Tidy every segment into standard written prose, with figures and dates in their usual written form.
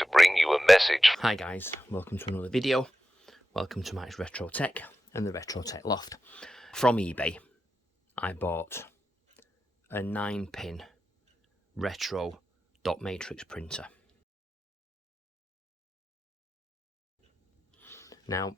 to bring you a message. Hi guys, welcome to another video. Welcome to Mike's Retro Tech and the Retro Tech Loft. From eBay, I bought a 9-pin retro dot matrix printer. Now,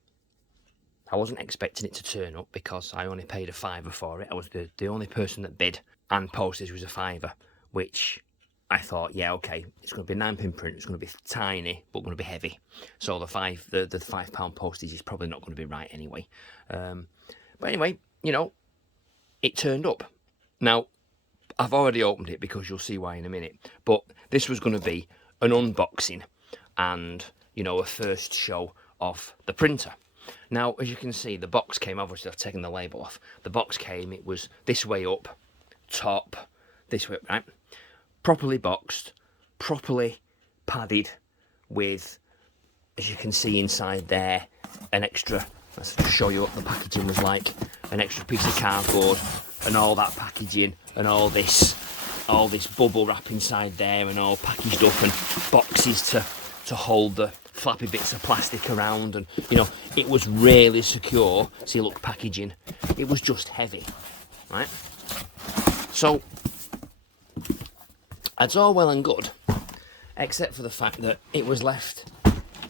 I wasn't expecting it to turn up because I only paid a £5 for it. I was the only person that bid, and postage was a £5, which I thought, yeah, okay, it's going to be a 9-pin print. It's going to be tiny, but going to be heavy. So the £5 postage is probably not going to be right anyway. But anyway, you know, it turned up. Now, I've already opened it because you'll see why in a minute. But this was going to be an unboxing and, you know, a first show of the printer. Now, as you can see, the box came, obviously I've taken the label off. The box came, it was this way up, top, this way up, right? Properly boxed, properly padded with, as you can see inside there, an extra, let's just show you what the packaging was like, an extra piece of cardboard and all that packaging and all this bubble wrap inside there and all packaged up, and boxes to hold the flappy bits of plastic around, and you know, it was really secure. See, look, packaging, it was just heavy, right? So it's all well and good, except for the fact that it was left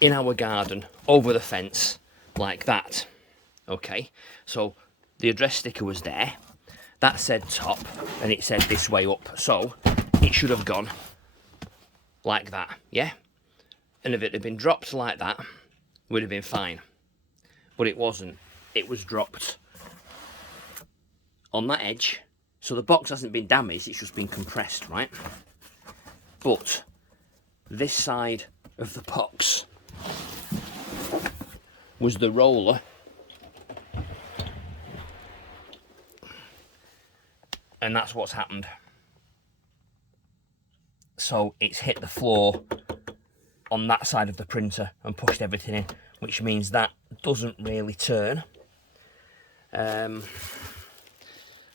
in our garden over the fence like that. Okay, so the address sticker was there, that said top, and it said this way up, so it should have gone like that, yeah? And if it had been dropped like that, it would have been fine. But it wasn't. It was dropped on that edge. So the box hasn't been damaged, it's just been compressed, right? But this side of the box was the roller. And that's what's happened. So it's hit the floor on that side of the printer and pushed everything in, which means that doesn't really turn. I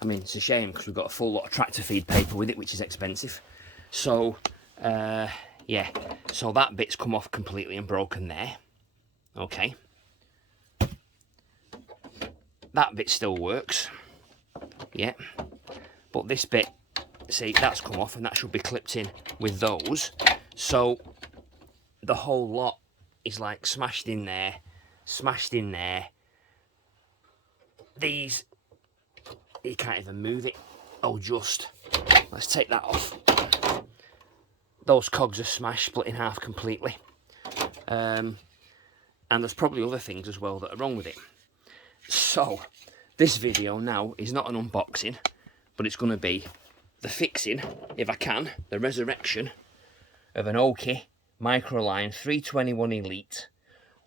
mean, it's a shame because we've got a full lot of tractor feed paper with it, which is expensive. So, yeah, so that bit's come off completely and broken there. Okay. That bit still works. Yeah. But this bit, see, that's come off and that should be clipped in with those. So the whole lot is like smashed in there. These, you can't even move it. Oh, just, let's take that off. Those cogs are smashed, split in half completely. And there's probably other things as well that are wrong with it. So this video now is not an unboxing, but it's going to be the fixing, if I can, the resurrection of an Oki Microline 321 Elite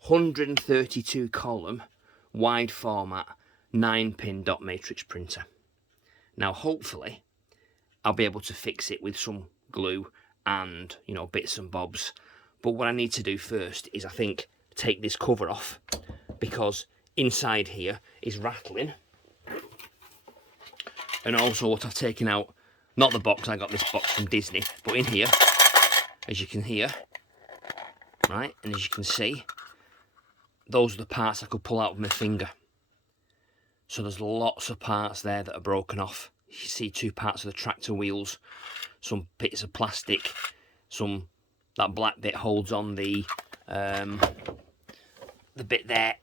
132 column wide format 9-pin dot matrix printer. Now hopefully I'll be able to fix it with some glue and, you know, bits and bobs. But what I need to do first is, I think, take this cover off, because inside here is rattling. And also what I've taken out, not the box, I got this box from Disney, but in here, as you can hear, right, and as you can see, those are the parts I could pull out with my finger. So there's lots of parts there that are broken off. You see 2 parts of the tractor wheels, some bits of plastic, that black bit holds on the bit there.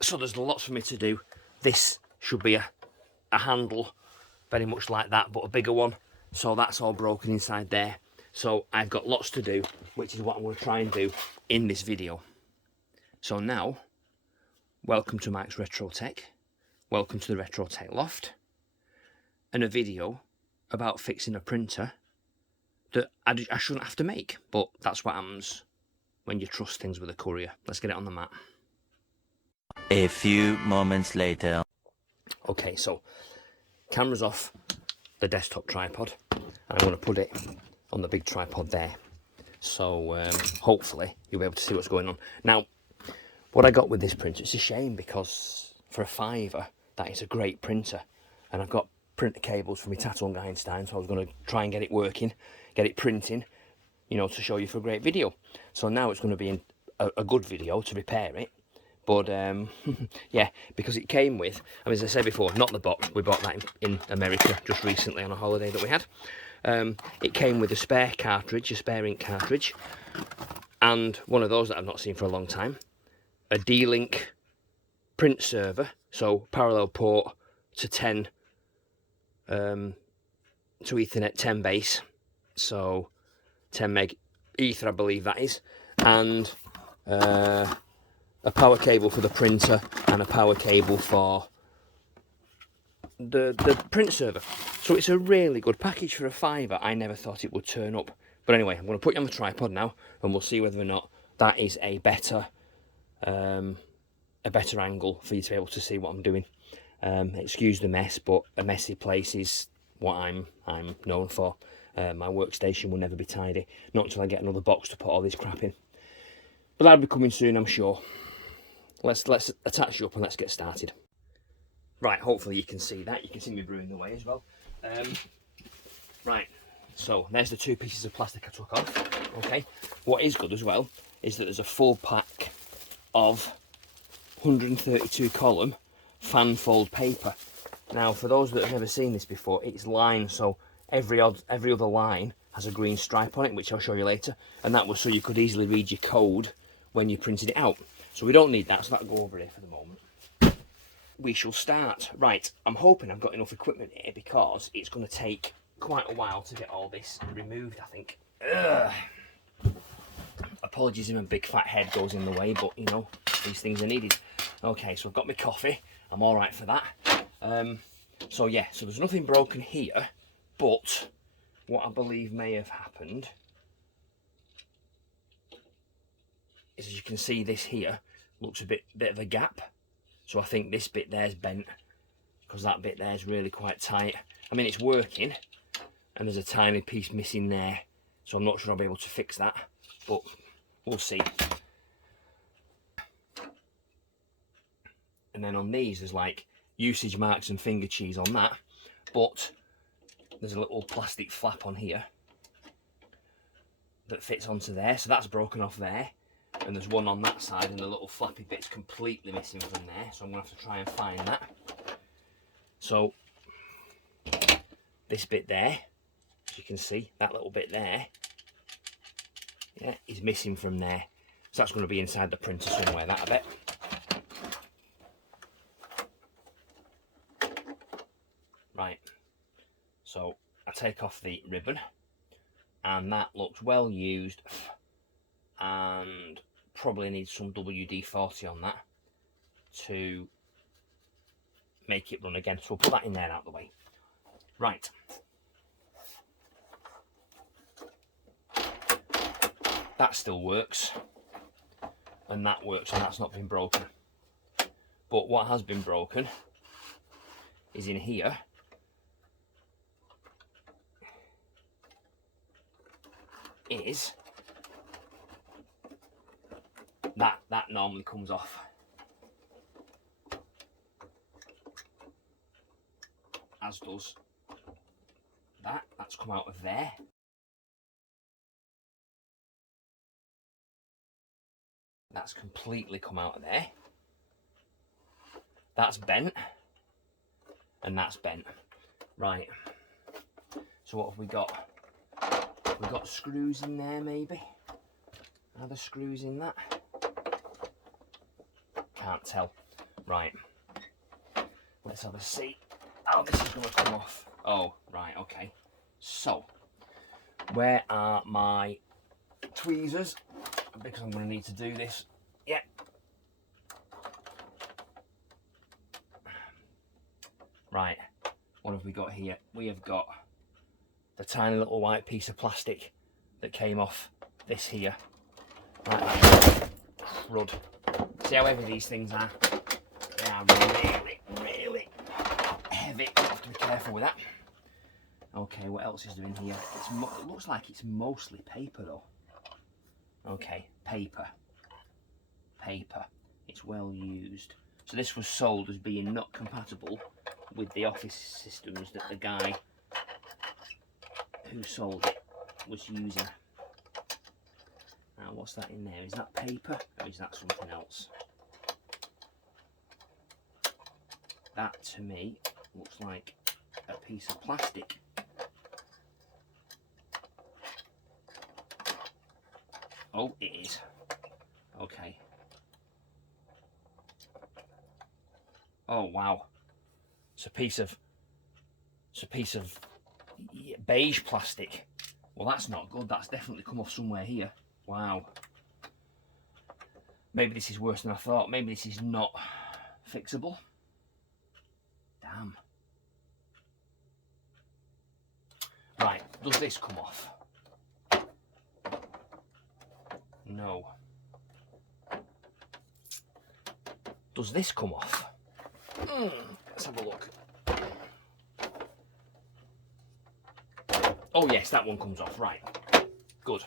So there's lots for me to do. This should be a handle, very much like that, but a bigger one. So that's all broken inside there. So I've got lots to do, which is what I'm going to try and do in this video. So now, welcome to Mike's Retro Tech. Welcome to the Retro Tech Loft. And a video about fixing a printer that I shouldn't have to make. But that's what happens when you trust things with a courier. Let's get it on the mat. A few moments later. Okay, so camera's off the desktop tripod, and I'm going to put it on the big tripod there. So hopefully you'll be able to see what's going on. Now, what I got with this printer, it's a shame because for a £5, that is a great printer. And I've got printer cables from my Tyically Einstein, so I was going to try and get it working, get it printing. you know, to show you for a great video. So now it's going to be a good video to repair it. But yeah, because it came with, I mean, as I said before, not the box. We bought that in America just recently on a holiday that we had. It came with a spare cartridge, a spare ink cartridge, and one of those that I've not seen for a long time, a D-Link print server, so parallel port to 10, to Ethernet 10 base, so 10 meg ether, I believe that is, and a power cable for the printer and a power cable for the print server. So it's a really good package for a £5. I never thought it would turn up. But anyway, I'm going to put you on the tripod now, and we'll see whether or not that is a better angle for you to be able to see what I'm doing. Excuse the mess, but a messy place is what I'm known for. My workstation will never be tidy, not until I get another box to put all this crap in. But that'll be coming soon, I'm sure. Let's attach you up and let's get started. Right, hopefully you can see that. You can see me brewing away as well. Right, so there's the 2 pieces of plastic I took off. Okay, what is good as well is that there's a full pack of 132 column fan fold paper. Now, for those that have never seen this before, it's lined, so every other line has a green stripe on it, which I'll show you later, and that was so you could easily read your code when you printed it out. So we don't need that, so that'll go over here for the moment. We shall start. Right, I'm hoping I've got enough equipment here because it's going to take quite a while to get all this removed, I think. Ugh. Apologies if my big fat head goes in the way, but you know, these things are needed. Okay, so I've got my coffee. I'm all right for that. So yeah, so there's nothing broken here, but what I believe may have happened is, as you can see, this here looks a bit of a gap. So I think this bit there's bent because that bit there's really quite tight. I mean, it's working, and there's a tiny piece missing there, so I'm not sure I'll be able to fix that, but we'll see. And then on these, there's like usage marks and finger cheese on that, but there's a little plastic flap on here that fits onto there, so that's broken off there. And there's one on that side, and the little flappy bit's completely missing from there, so I'm going to have to try and find that. So this bit there, as you can see, that little bit there, yeah, is missing from there. So that's going to be inside the printer somewhere, that I bet. Right, so I take off the ribbon, and that looks well used, and probably needs some WD-40 on that to make it run again. So we'll put that in there out of the way. Right. That still works, and that works, and that's not been broken. But what has been broken is in here. Is that normally comes off, as does that's come out of there. That's completely come out of there. That's bent, and that's bent. Right, so what have we got? We've got screws in there, maybe. Are there screws in that? Can't tell. Right. Let's have a see how this is going to come off. Oh, right, okay. So, where are my tweezers? Because I'm going to need to do this. Yeah. Right. What have we got here? We have got the tiny little white piece of plastic that came off this here. Right. Crud. See how heavy these things are? They are really, really heavy. I have to be careful with that. Okay, what else is there in here? It looks like it's mostly paper though. Okay, paper. Paper. It's well used. So this was sold as being not compatible with the office systems that the guy who sold it was using. Now, what's that in there? Is that paper or is that something else? That, to me, looks like a piece of plastic. Oh, it is. Okay. Oh, wow. It's a piece of beige plastic. Well, that's not good. That's definitely come off somewhere here. Wow. Maybe this is worse than I thought. Maybe this is not fixable. Damn. Right, does this come off? No. Does this come off? Let's have a look. Oh yes, that one comes off, right. Good.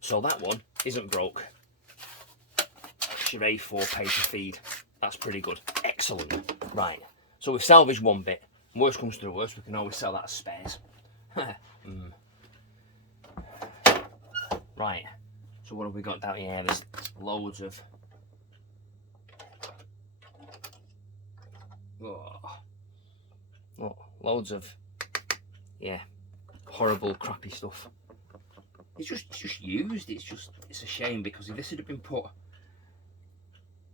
So that one isn't broke. That's your A4 paper feed. That's pretty good. Excellent. Right, so we've salvaged one bit. Worst comes to the worst, we can always sell that as spares. Right, so what have we got down here? There's loads of... Oh, loads of, yeah, horrible, crappy stuff. It's just used. It's a shame, because if this had been put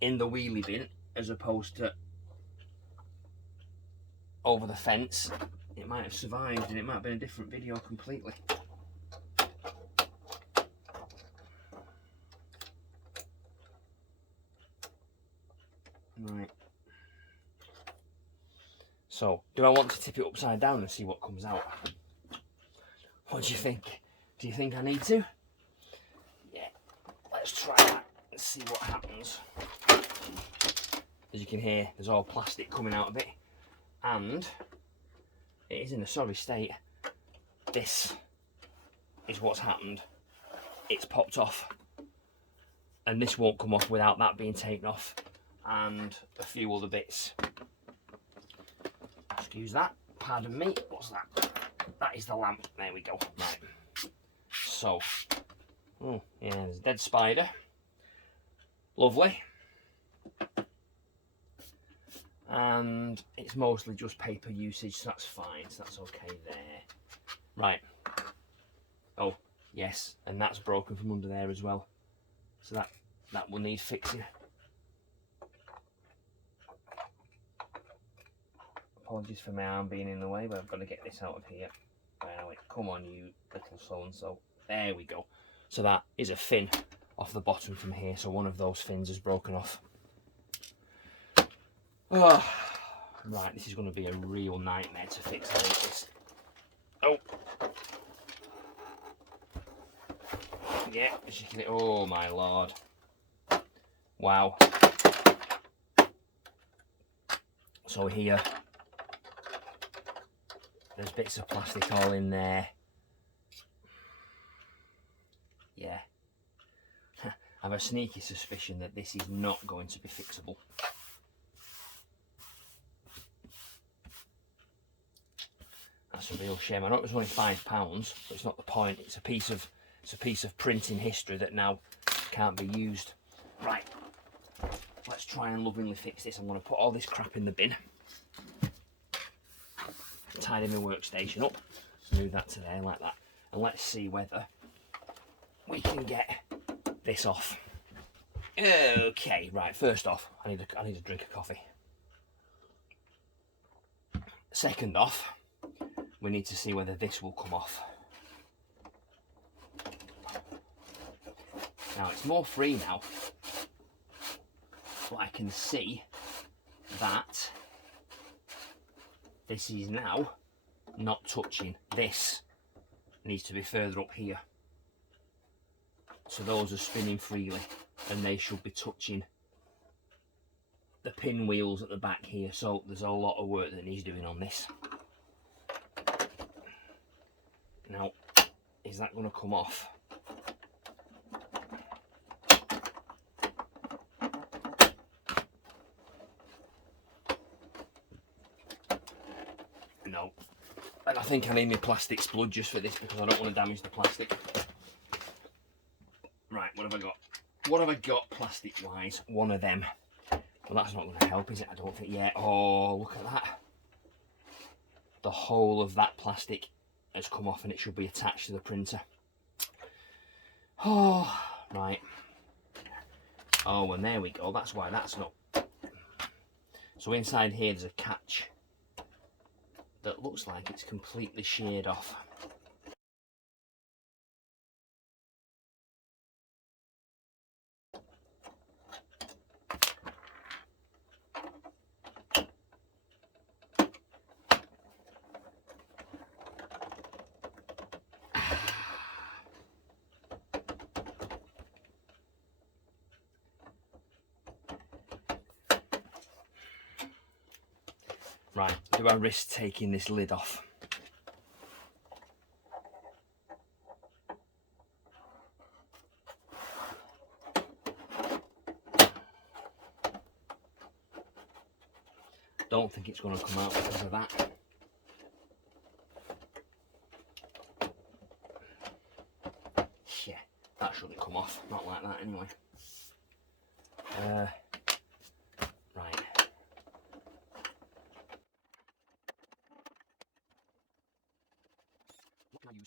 in the wheelie bin as opposed to over the fence, it might have survived and it might have been a different video completely. Right. So, do I want to tip it upside down and see what comes out? What do you think? Do you think I need to? Yeah, let's try that and see what happens. As you can hear, there's all plastic coming out of it, and it is in a sorry state. This is what's happened. It's popped off, and this won't come off without that being taken off, and a few other bits. Excuse that, pardon me. What's that? That is the lamp. There we go. Right. So, oh yeah, there's a dead spider. Lovely. And it's mostly just paper usage, so that's fine. So that's okay there. Right. Oh yes, and that's broken from under there as well. So that will need fixing. Apologies for my arm being in the way, but I've got to get this out of here. Right, come on, you little so-and-so. There we go. So that is a fin off the bottom from here. So one of those fins is broken off. Oh, right, this is going to be a real nightmare to fix. I hate this. Oh. Yeah, as you can, oh my lord. Wow. So here, there's bits of plastic all in there. Yeah. I have a sneaky suspicion that this is not going to be fixable. That's a real shame. I know it was only £5, but it's not the point. It's a piece of printing history that now can't be used. Right. Let's try and lovingly fix this. I'm going to put all this crap in the bin. Tidy my workstation up, move that to there like that, and let's see whether we can get this off. Okay, right, first off, I need a drink of coffee. Second off, we need to see whether this will come off. Now it's more free now, but I can see that this is now not touching. This needs to be further up here. So those are spinning freely and they should be touching the pinwheels at the back here. So there's a lot of work that needs doing on this. Now, is that going to come off? No. And I think I need my plastic spluge just for this because I don't want to damage the plastic. have I got? What have I got plastic wise? One of them. Well, that's not going to help, is it? I don't think yet. Oh, look at that. The whole of that plastic has come off and it should be attached to the printer. Oh, right. Oh, and there we go. That's why that's not. So inside here there's a catch that looks like it's completely sheared off. Right, do I risk taking this lid off? Don't think it's going to come out because of that. Yeah, that shouldn't come off. Not like that anyway. Right. What can I use?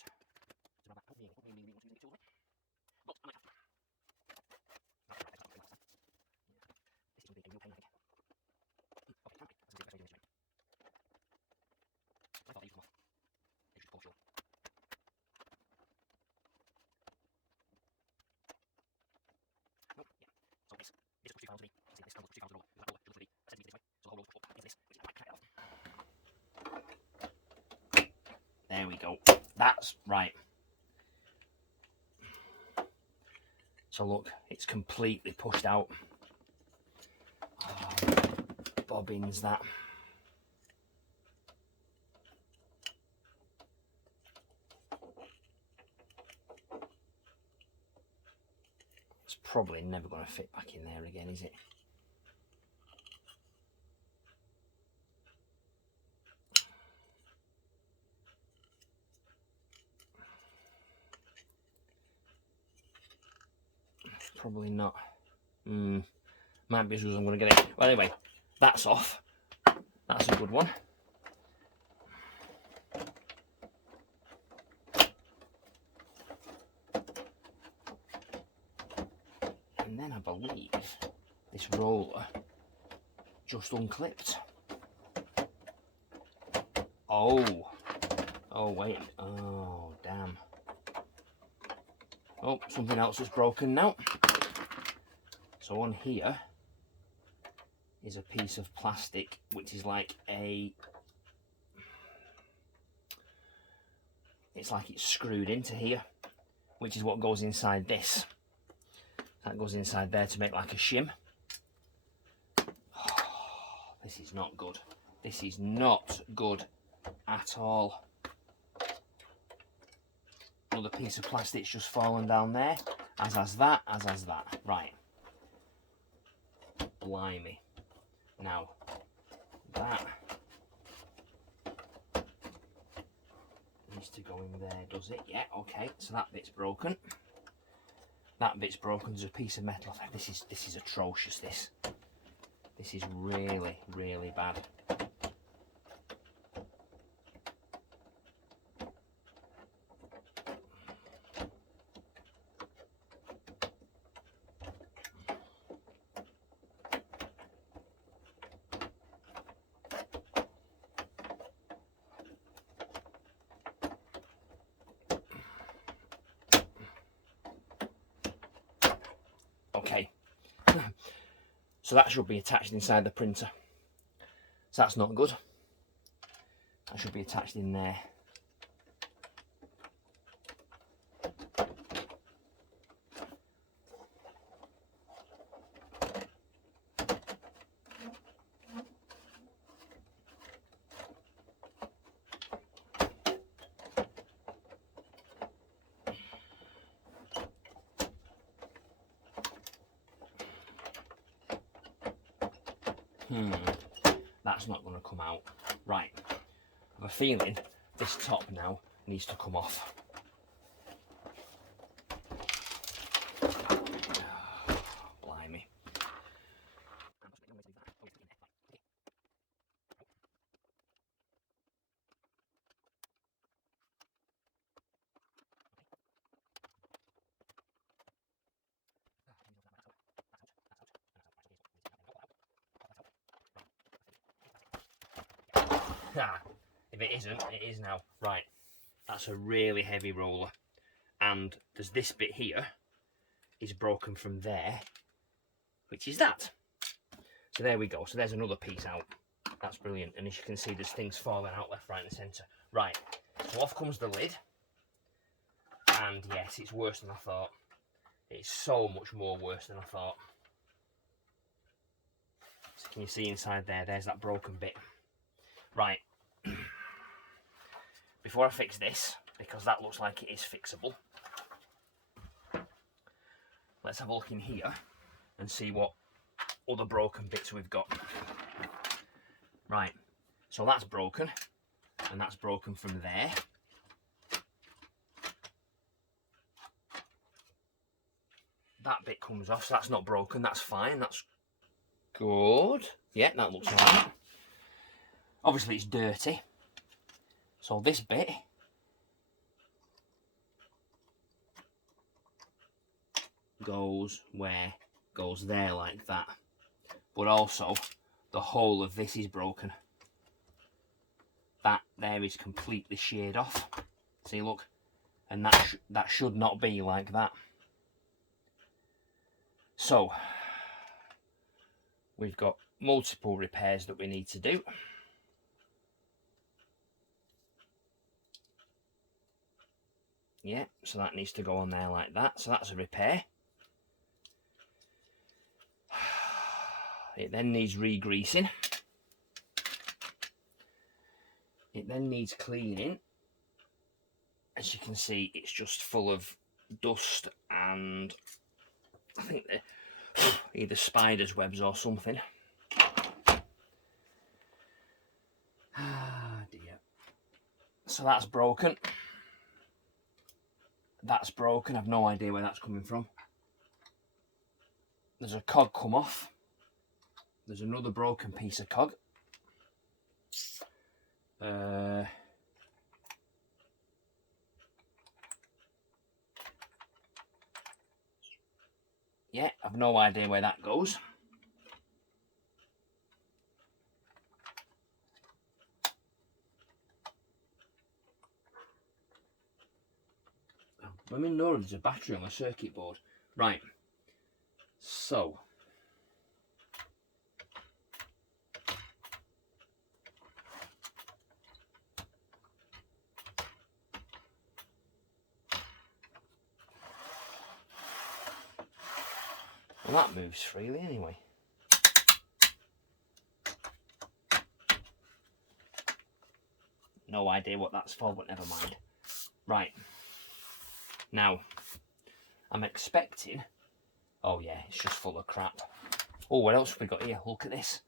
There we go. That's right. So look, it's completely pushed out. Oh, bobbins that. It's probably never going to fit back in there again, is it? Probably not. Might be as well as I'm going to get it. Well, anyway, that's off. That's a good one. And then I believe this roller just unclipped. Oh wait. Oh damn. Oh, something else is broken now. So on here is a piece of plastic which is like it's like it's screwed into here, which is what goes inside this. That goes inside there to make like a shim. Oh, this is not good. This is not good at all. Another piece of plastic's just fallen down there, as has that, as has that. Right. Blimey. Now, that needs to go in there, does it? Yeah, okay. So that bit's broken. That bit's broken. There's a piece of metal. This is atrocious. This is really, really bad. Okay, so that should be attached inside the printer. So that's not good. That should be attached in there. That's not going to come out. Right. I have a feeling this top now needs to come off. If it isn't, it is now. Right, that's a really heavy roller. And there's this bit here is broken from there, which is that. So there we go. So there's another piece out. That's brilliant. And as you can see, there's things falling out left, right and centre. Right, so off comes the lid. And yes, it's worse than I thought. It's so much more worse than I thought. So can you see inside there? There's that broken bit. Right. Before I fix this, because that looks like it is fixable, let's have a look in here and see what other broken bits we've got. Right, so that's broken, and that's broken from there. That bit comes off, so that's not broken, that's fine, that's good. Yeah, that looks alright. Obviously it's dirty, so this bit goes where? Goes there like that. But also, the whole of this is broken. That there is completely sheared off. See, look, and that should not be like that. So, we've got multiple repairs that we need to do. Yeah, so that needs to go on there like that. So that's a repair. It then needs re-greasing. It then needs cleaning. As you can see, it's just full of dust and I think they're either spider's webs or something. Ah dear. So that's broken. That's broken. I've no idea where that's coming from. There's a cog come off. There's another broken piece of cog. Yeah, I've no idea where that goes. I mean, no, there's a battery on the circuit board. Right, so well, that moves freely anyway. No idea what that's for, but never mind. Right, now I'm expecting, oh yeah, it's just full of crap. Oh, what else have we got here? Look at this.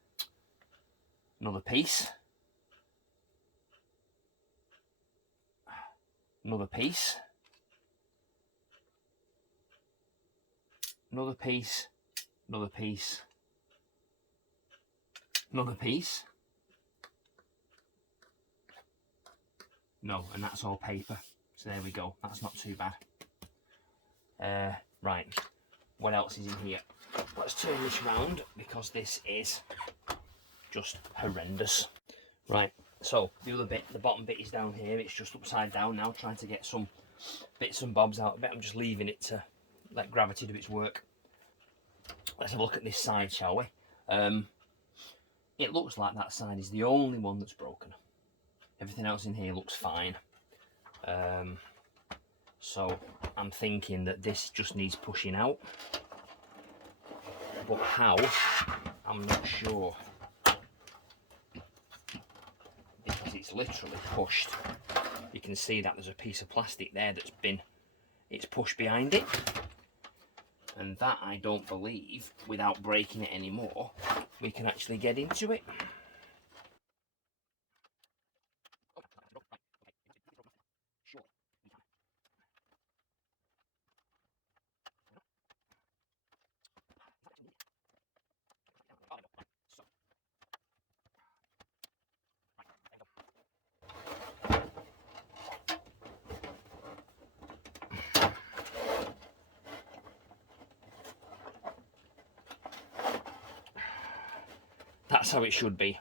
Another piece. Another piece. Another piece. Another piece. Another piece. No, and that's all paper. So there we go. That's not too bad. Right. What else is in here? Let's turn this round because this is just horrendous. Right. So the other bit, the bottom bit is down here. It's just upside down now, trying to get some bits and bobs out of it. I'm just leaving it to let gravity do its work. Let's have a look at this side, shall we? It looks like that side is the only one that's broken. Everything else in here looks fine. So I'm thinking that this just needs pushing out. But how? I'm not sure. Because it's literally pushed. You can see that there's a piece of plastic there that's it's pushed behind it. And that, I don't believe, without breaking it anymore, we can actually get into it. That's how it should be.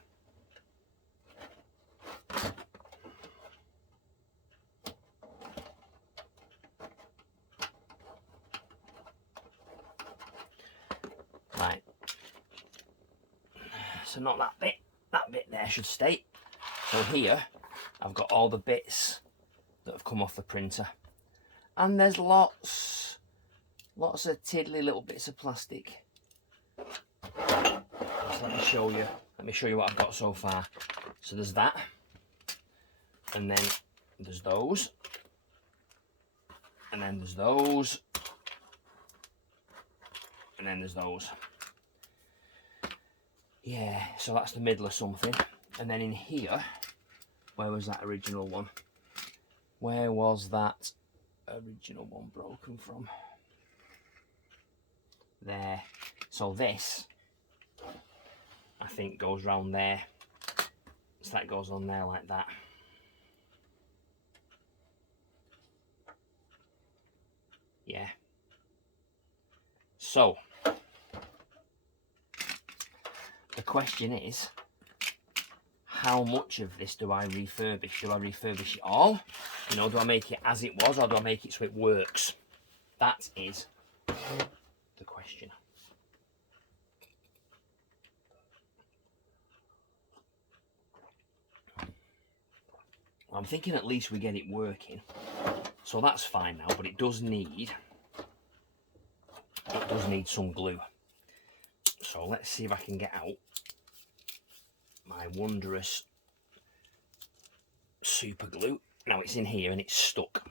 not that bit. That bit there should stay. So here, I've got all the bits that have come off the printer. And there's lots of tiddly little bits of plastic. So let me show you what I've got so far. So there's that. And then there's those. And then there's those. And then there's those. Yeah, so that's the middle of something. And then in here, where was that original one? Where was that original one broken from? There. So this, I think, goes round there. So that goes on there like that. Yeah. So, the question is, how much of this do I refurbish? Do I refurbish it all? You know, do I make it as it was, or do I make it so it works? That is the question. I'm thinking at least we get it working. So that's fine now, but it does need some glue. So let's see if I can get out my wondrous super glue. Now it's in here and it's stuck.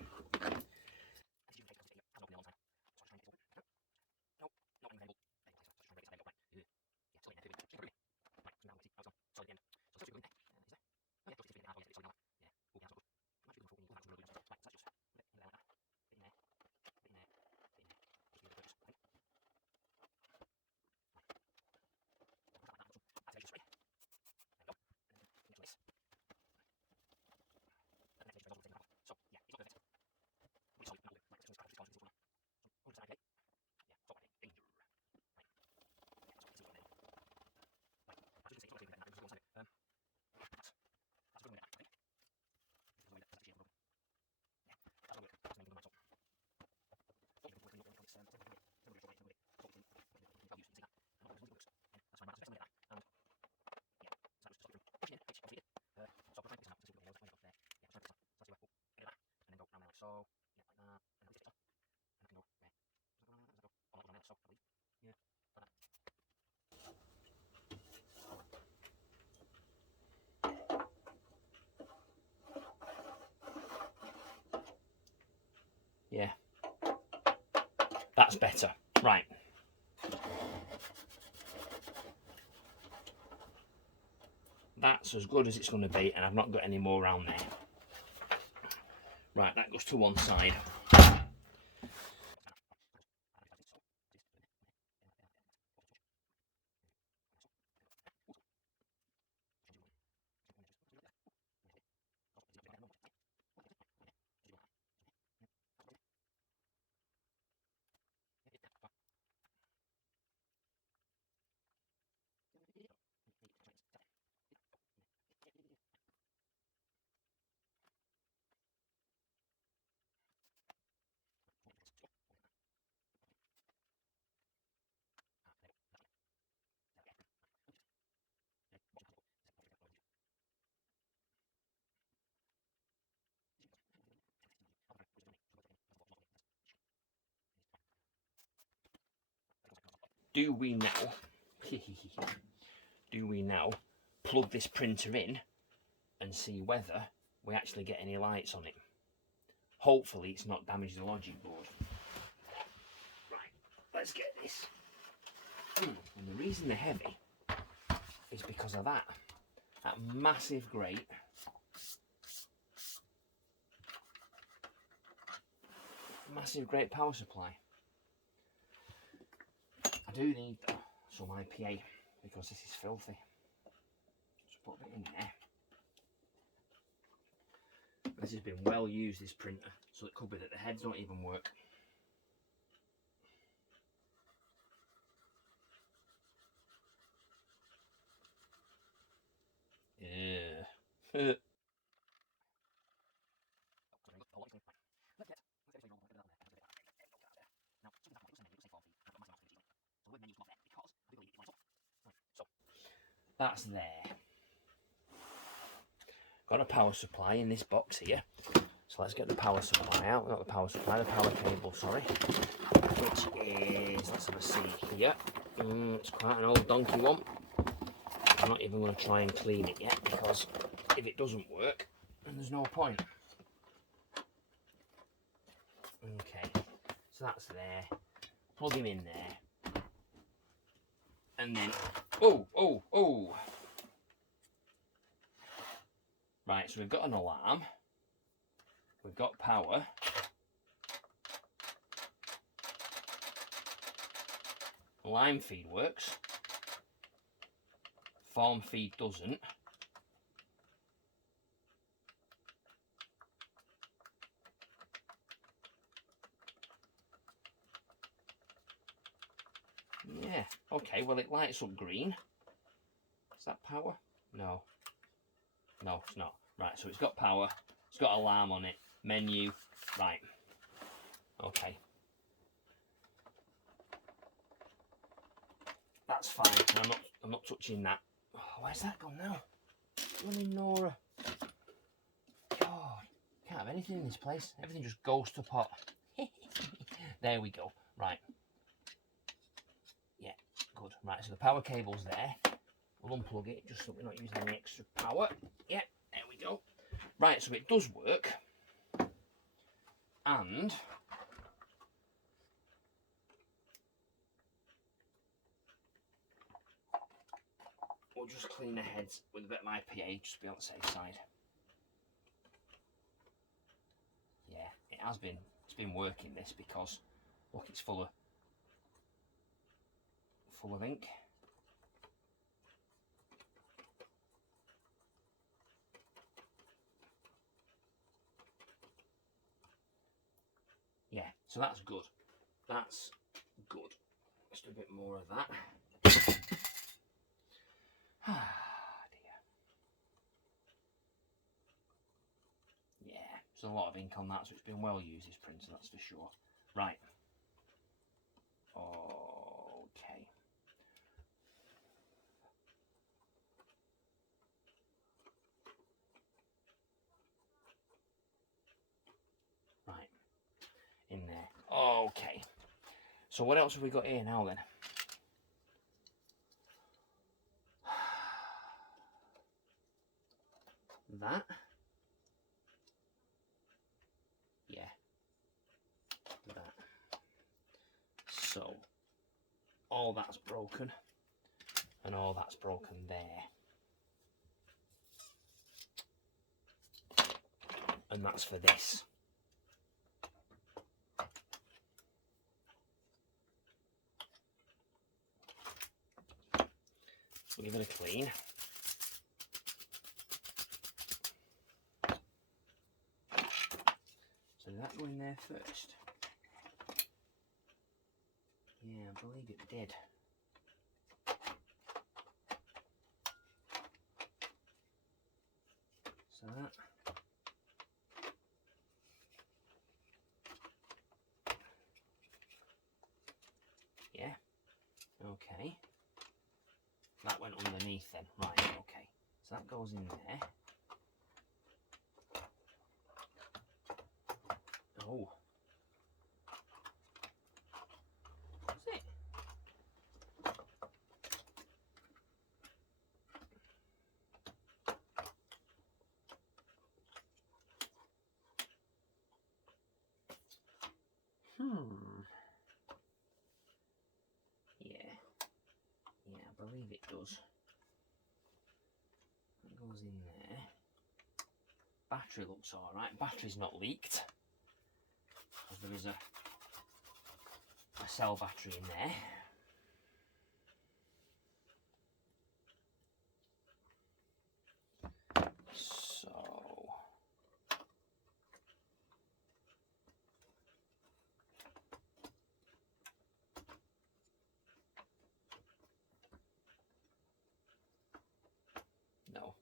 Yeah, that's better. Right. That's as good as it's going to be, and I've not got any more around there. Right, that goes to one side. Do we now plug this printer in and see whether we actually get any lights on it? Hopefully it's not damaged the logic board. Right, let's get this. And the reason they're heavy is because of that massive grate. Massive grate power supply. I do need some IPA because this is filthy. Just put it in there. This has been well used, this printer, so it could be that the heads don't even work. Yeah. that's there. Got a power supply in this box here. So let's get the power supply out. Not the power supply, the power cable, sorry. Which is, let's have a see here. It's quite an old donkey one. I'm not even going to try and clean it yet, because if it doesn't work, then there's no point. Okay, so that's there. Plug him in there. And then, oh. Right, so we've got an alarm. We've got power. Line feed works. Form feed doesn't. Yeah, okay, well it lights up green. Is that power? No. No, it's not. Right, so it's got power. It's got alarm on it. Menu. Right. Okay. That's fine. I'm not touching that. Oh, where's that gone now? Bloody Nora. God. Can't have anything in this place. Everything just goes to pot. There we go. Right. Yeah, good. Right, so the power cable's there. We'll unplug it just so we're not using any extra power. Yeah, there we go. Right, so it does work. And we'll just clean the heads with a bit of IPA just to be on the safe side. Yeah, it has been. It's been working this because look, it's full of ink. Yeah, so that's good. That's good. Let's do a bit more of that. Ah, dear. Yeah, there's a lot of ink on that, so it's been well used, this printer, that's for sure. Right. Okay. Right. In there. Okay. So what else have we got here now then? That. Yeah. That. So all that's broken and all that's broken there. And that's for this. We'll give it a clean. So did that go in there first? Yeah, I believe it did. So that. Yeah. Okay. That went underneath then. Right, okay. So that goes in there. Oh. That's it. Yeah. Yeah, I believe it does. That goes in there. Battery looks alright. Battery's not leaked. There is a cell battery in there. So no.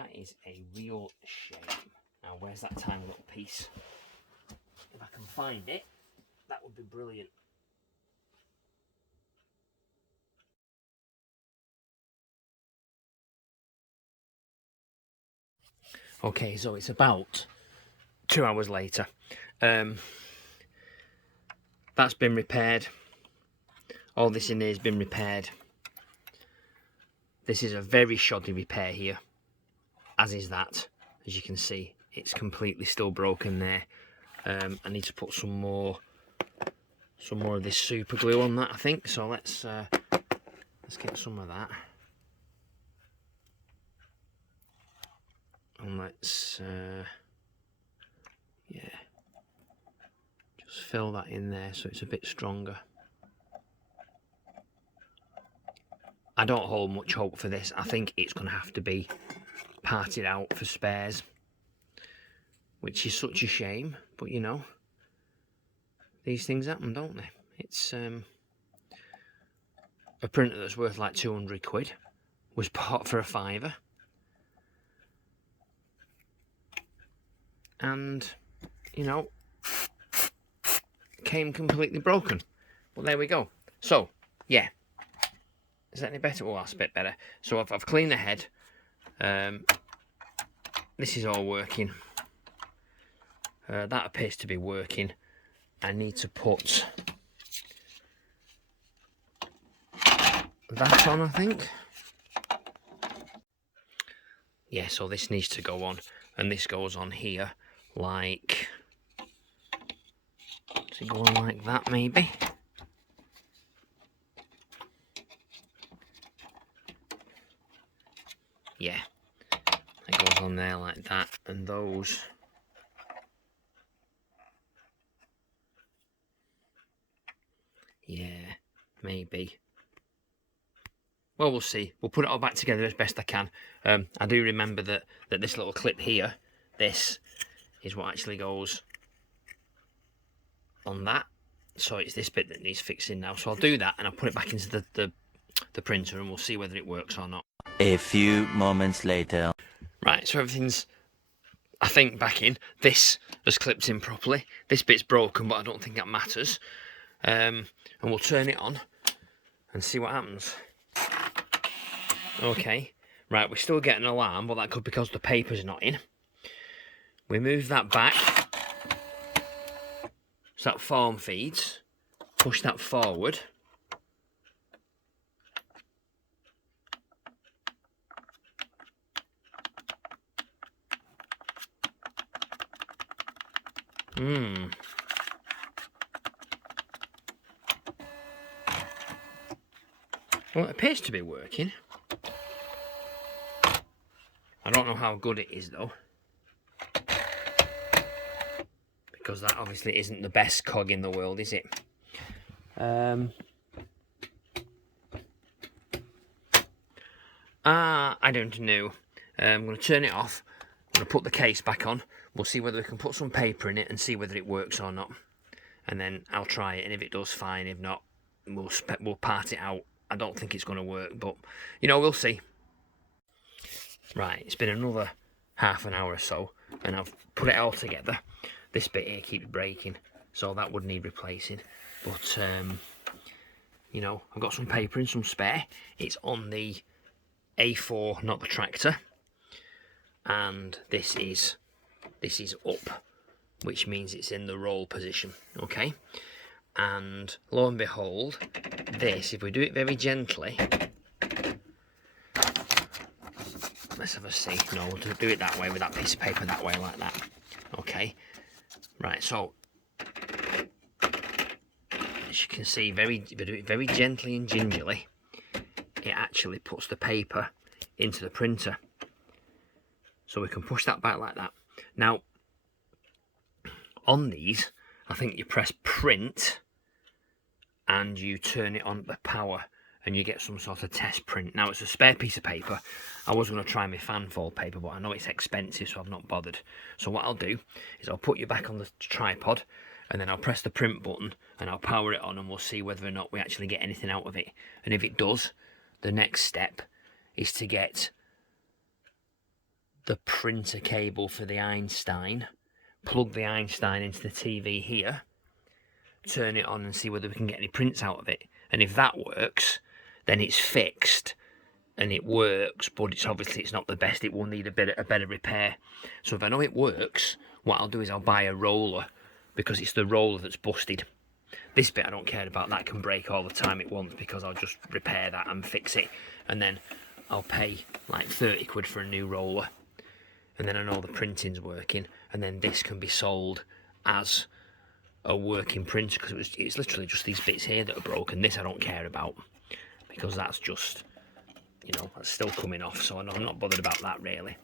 That is a real shame. Now, where's that tiny little piece? If I can find it, that would be brilliant. Okay, so it's about 2 hours later. That's been repaired. All this in there has been repaired. This is a very shoddy repair here, as is that. As you can see, it's completely still broken there. I need to put some more of this super glue on that, I think. So let's get some of that, and let's yeah, just fill that in there so it's a bit stronger. I don't hold much hope for this. I think it's going to have to be parted out for spares, which is such a shame, but you know, these things happen, don't they? It's a printer that's worth like 200 quid was bought for a £5, and you know, came completely broken. But there we go. So yeah, is that any better? Oh, that's a bit better. So I've cleaned the head. This is all working. That appears to be working. I need to put that on, I think. Yeah, so this needs to go on, and this goes on here like, does it go on like that maybe? Yeah, it goes on there like that, and those yeah, maybe. Well, we'll see. We'll put it all back together as best I can. I do remember that this little clip here, this is what actually goes on that. So it's this bit that needs fixing now. So I'll do that, and I'll put it back into the printer, and we'll see whether it works or not. A few moments later. Right, so everything's, I think, back in. This has clipped in properly. This bit's broken, but I don't think that matters. And we'll turn it on and see what happens. Okay, right, we're still getting an alarm, but that could be because the paper's not in. We move that back so that form feeds. Push that forward. Well, it appears to be working. I don't know how good it is though, because that obviously isn't the best cog in the world, is it? I don't know. I'm going to turn it off. I'm going to put the case back on. We'll see whether we can put some paper in it and see whether it works or not. And then I'll try it, and if it does, fine. If not, we'll part it out. I don't think it's going to work, but you know, we'll see. Right, it's been another half an hour or so, and I've put it all together. This bit here keeps breaking, so that would need replacing. But you know, I've got some paper and some spare. It's on the A4, not the tractor, and this is up, which means it's in the roll position. Okay, and lo and behold, this, if we do it very gently, let's have a see. No, we'll do it that way, with that piece of paper that way, like that. Okay, right, so as you can see, if we do it very gently and gingerly, it actually puts the paper into the printer. So we can push that back like that. Now, on these, I think you press print and you turn it on to power, and you get some sort of test print. Now, it's a spare piece of paper. I was going to try my fan fold paper, but I know it's expensive, so I've not bothered. So what I'll do is I'll put you back on the tripod, and then I'll press the print button, and I'll power it on, and we'll see whether or not we actually get anything out of it. And if it does, the next step is to get the printer cable for the Einstein, plug the Einstein into the TV here, turn it on and see whether we can get any prints out of it. And if that works, then it's fixed and it works, but it's obviously it's not the best. It will need a better repair. So if I know it works, what I'll do is I'll buy a roller, because it's the roller that's busted. This bit I don't care about, that can break all the time it wants, because I'll just repair that and fix it, and then I'll pay like 30 quid for a new roller, and then I know the printing's working, and then this can be sold as a working printer, because it's literally just these bits here that are broken. This I don't care about, because that's just, you know, that's still coming off, so I'm not bothered about that really.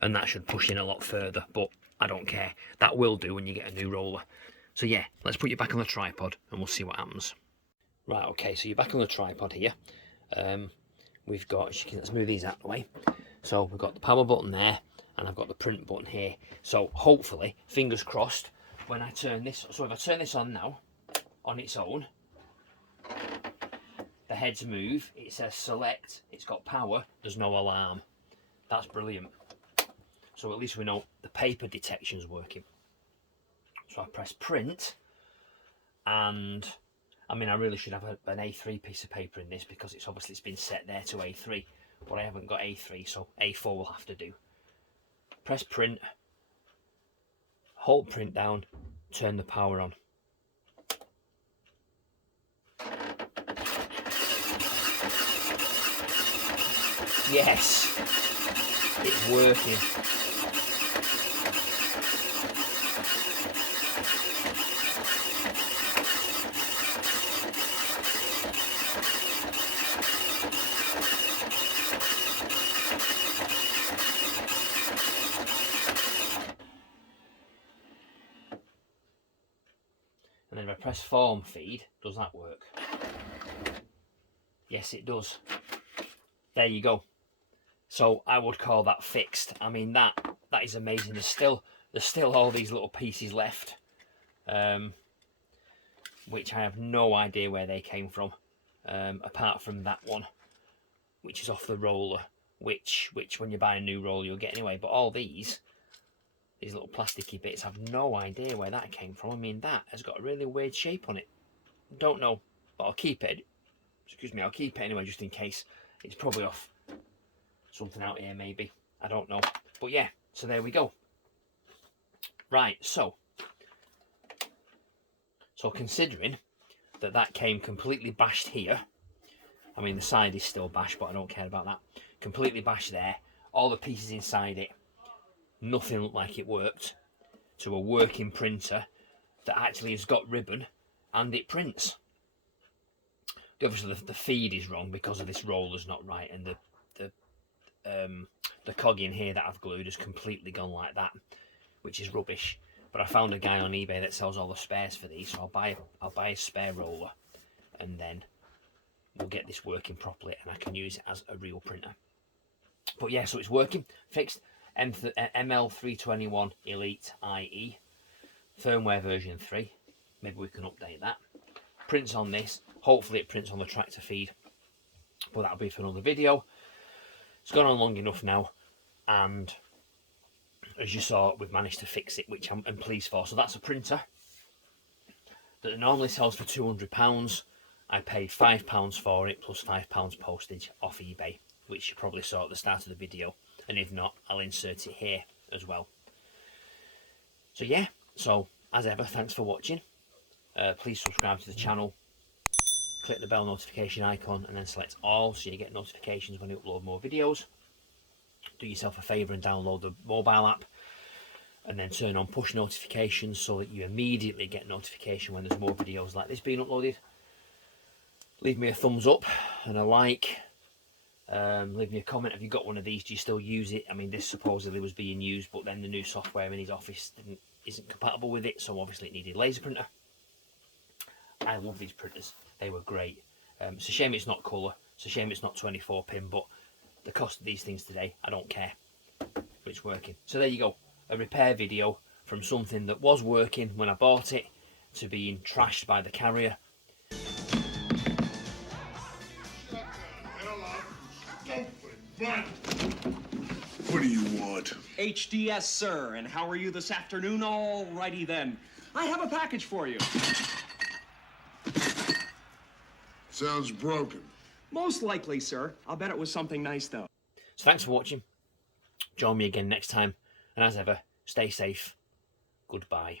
And that should push in a lot further, but I don't care. That will do when you get a new roller. So yeah, let's put you back on the tripod and we'll see what happens. Right, okay, so you're back on the tripod here. We've got, let's move these out of the way. So we've got the power button there, and I've got the print button here. So hopefully, fingers crossed, when I turn this, so if I turn this on now, on its own, the heads move, it says select, it's got power, there's no alarm. That's brilliant. So at least we know the paper detection's working. So I press print, and I mean, I really should have an A3 piece of paper in this, because it's been set there to A3, but I haven't got A3, so A4 will have to do. Press print, hold print down, turn the power on. Yes, it's working. And then if I press form feed, does that work? Yes, it does. There you go. So I would call that fixed. I mean, that is amazing. There's still all these little pieces left, which I have no idea where they came from, apart from that one, which is off the roller, which when you buy a new roller you'll get anyway. But all these little plasticky bits, I have no idea where that came from. I mean, that has got a really weird shape on it. Don't know, but I'll keep it. Excuse me, I'll keep it anyway, just in case. It's probably off something out here, maybe. I don't know. But yeah, so there we go. Right, so considering that came completely bashed here, I mean, the side is still bashed, but I don't care about that. Completely bashed there, all the pieces inside it, nothing looked like it worked, to a working printer that actually has got ribbon and it prints. Obviously the feed is wrong because of this roller's not right, and the cog in here that I've glued has completely gone like that, which is rubbish. But I found a guy on eBay that sells all the spares for these, so I'll buy a spare roller, and then we'll get this working properly and I can use it as a real printer. But yeah, so it's working, fixed. ML321 Elite IE, firmware version 3. Maybe we can update that. Prints on this. Hopefully it prints on the tractor feed, but that'll be for another video. It's gone on long enough now, and as you saw, we've managed to fix it, which I'm pleased for. So that's a printer that normally sells for £200. I paid £5 for it, plus £5 postage off eBay, which you probably saw at the start of the video, and if not, I'll insert it here as well. So yeah, so as ever, thanks for watching. Please subscribe to the channel, click the bell notification icon, and then select all so you get notifications when we upload more videos. Do yourself a favour and download the mobile app, and then turn on push notifications so that you immediately get notification when there's more videos like this being uploaded. Leave me a thumbs up and a like. Leave me a comment. Have you got one of these? Do you still use it? I mean, this supposedly was being used, but then the new software in his office isn't compatible with it, so obviously it needed a laser printer. I love these printers. They were great. It's a shame it's not colour. It's a shame it's not 24 pin, but the cost of these things today, I don't care. But it's working. So there you go. A repair video from something that was working when I bought it to being trashed by the carrier. Shut the hell up, stupid butt! want? HDS, sir. And how are you this afternoon? All righty then. I have a package for you. Sounds broken. Most likely, sir. I'll bet it was something nice, though. So thanks for watching. Join me again next time. And as ever, stay safe. Goodbye.